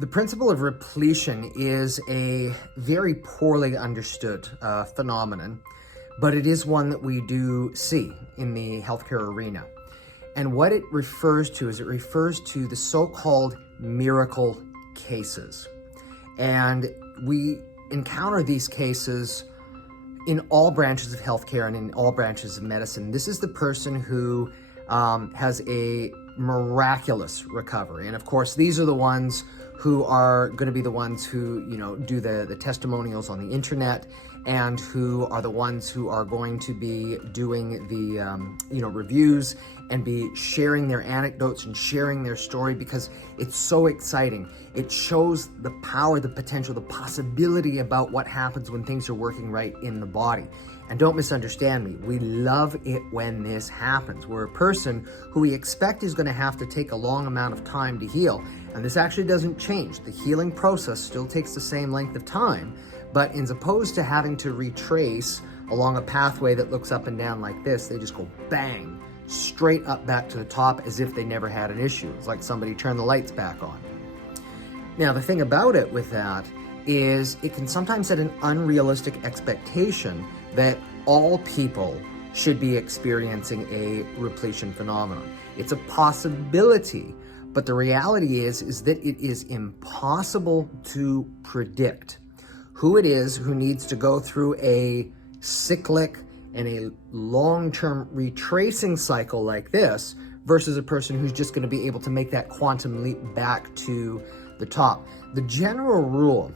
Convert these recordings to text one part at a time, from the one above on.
The principle of repletion is a very poorly understood phenomenon, but it is one that we do see in the healthcare arena. And what it refers to is it refers to the so-called miracle cases. And we encounter these cases in all branches of healthcare and in all branches of medicine. This is the person who has a miraculous recovery. And of course, these are the ones who are going to be the ones who, do the testimonials on the internet, and who are the ones who are going to be doing the, reviews and be sharing their anecdotes and sharing their story, because it's so exciting. It shows the power, the potential, the possibility about what happens when things are working right in the body. And don't misunderstand me, we love it when this happens. We're a person who we expect is going to have to take a long amount of time to heal. And this actually doesn't change. The healing process still takes the same length of time, but as opposed to having to retrace along a pathway that looks up and down like this, they just go bang, straight up back to the top as if they never had an issue. It's like somebody turned the lights back on. Now, the thing about it with that is it can sometimes set an unrealistic expectation that all people should be experiencing a repletion phenomenon. It's a possibility, but the reality is that it is impossible to predict who it is who needs to go through a cyclic and a long-term retracing cycle like this versus a person who's just going to be able to make that quantum leap back to the top. The general rule,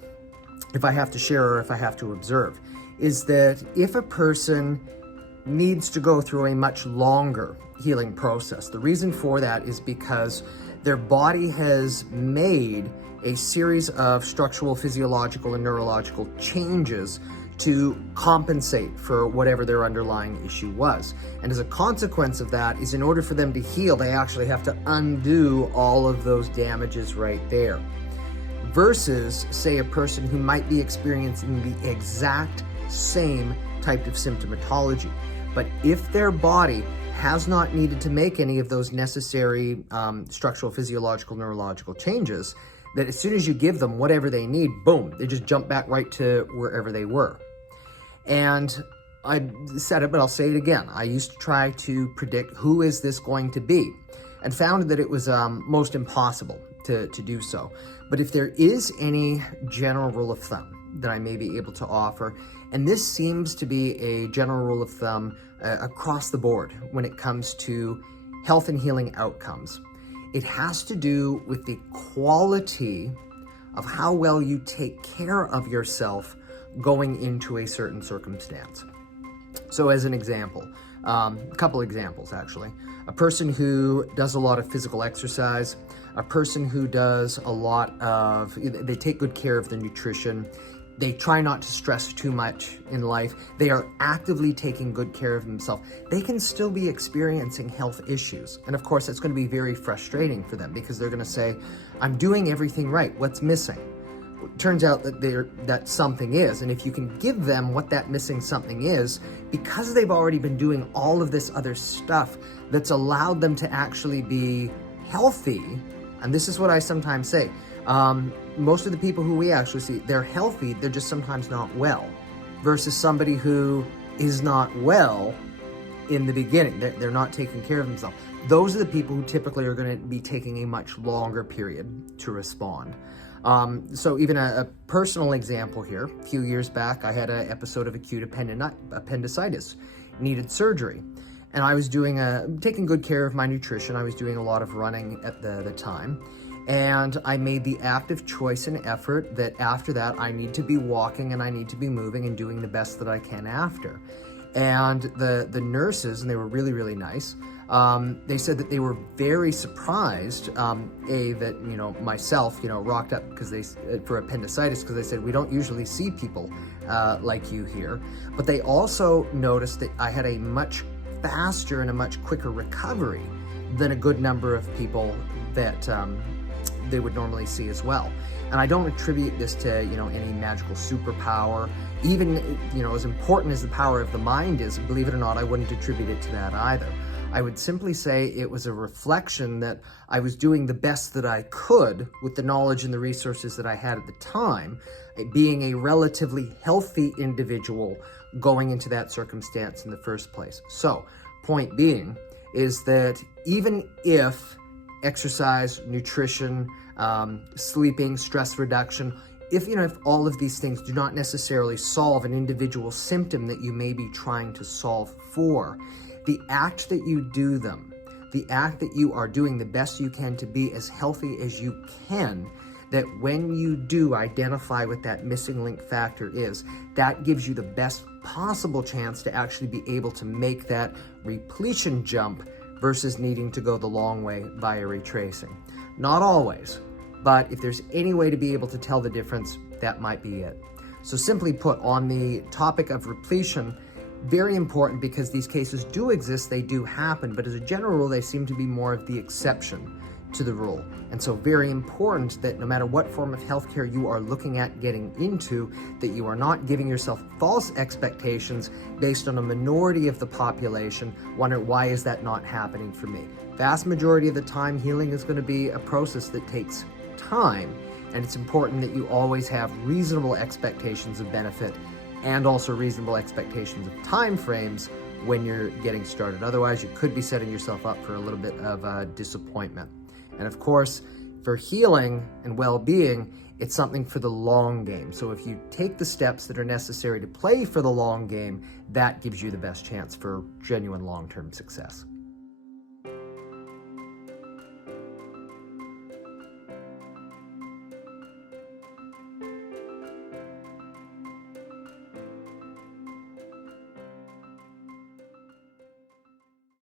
if I have to share or if I have to observe, is that if a person needs to go through a much longer healing process, the reason for that is because their body has made a series of structural, physiological, and neurological changes to compensate for whatever their underlying issue was. And as a consequence of that is, in order for them to heal, they actually have to undo all of those damages right there. Versus, say, a person who might be experiencing the exact same type of symptomatology. But if their body has not needed to make any of those necessary structural, physiological, neurological changes, that as soon as you give them whatever they need, boom, they just jump back right to wherever they were. And I said it, but I'll say it again. I used to try to predict who is this going to be, and found that it was most impossible to do so. But if there is any general rule of thumb that I may be able to offer, and this seems to be a general rule of thumb across the board when it comes to health and healing outcomes, it has to do with the quality of how well you take care of yourself going into a certain circumstance. So as an example, a couple examples actually, a person who does a lot of physical exercise, a person who does a lot of, they take good care of their nutrition, they try not to stress too much in life, they are actively taking good care of themselves, they can still be experiencing health issues. And of course, it's going to be very frustrating for them because they're going to say, I'm doing everything right, what's missing? It turns out that something is, and if you can give them what that missing something is, because they've already been doing all of this other stuff that's allowed them to actually be healthy, and this is what I sometimes say, most of the people who we actually see, they're healthy, they're just sometimes not well, versus somebody who is not well in the beginning. They're not taking care of themselves. Those are the people who typically are going to be taking a much longer period to respond. So even a personal example here, a few years back, I had an episode of acute appendicitis, needed surgery. And I was taking good care of my nutrition. I was doing a lot of running at the time. And I made the active choice and effort that after that, I need to be walking and I need to be moving and doing the best that I can after. And the nurses, and they were really, really nice, they said that they were very surprised, that, myself, rocked up for appendicitis, because they said, we don't usually see people like you here. But they also noticed that I had a much faster and a much quicker recovery than a good number of people that they would normally see as well. And I don't attribute this to, any magical superpower. Even, as important as the power of the mind is, believe it or not, I wouldn't attribute it to that either. I would simply say it was a reflection that I was doing the best that I could with the knowledge and the resources that I had at the time, being a relatively healthy individual going into that circumstance in the first place. So, point being is that even if exercise, nutrition, sleeping, stress reduction, if all of these things do not necessarily solve an individual symptom that you may be trying to solve for, the act that you do them, the act that you are doing the best you can to be as healthy as you can, that when you do identify what that missing link factor is, that gives you the best possible chance to actually be able to make that repletion jump versus needing to go the long way via retracing. Not always, but if there's any way to be able to tell the difference, that might be it. So simply put, on the topic of repletion, very important because these cases do exist, they do happen, but as a general rule, they seem to be more of the exception to the rule. And so very important that no matter what form of healthcare you are looking at getting into, that you are not giving yourself false expectations based on a minority of the population, wondering why is that not happening for me? Vast majority of the time, healing is going to be a process that takes time, and it's important that you always have reasonable expectations of benefit and also reasonable expectations of time frames when you're getting started. Otherwise, you could be setting yourself up for a little bit of disappointment. And of course, for healing and well-being, it's something for the long game. So if you take the steps that are necessary to play for the long game, that gives you the best chance for genuine long-term success.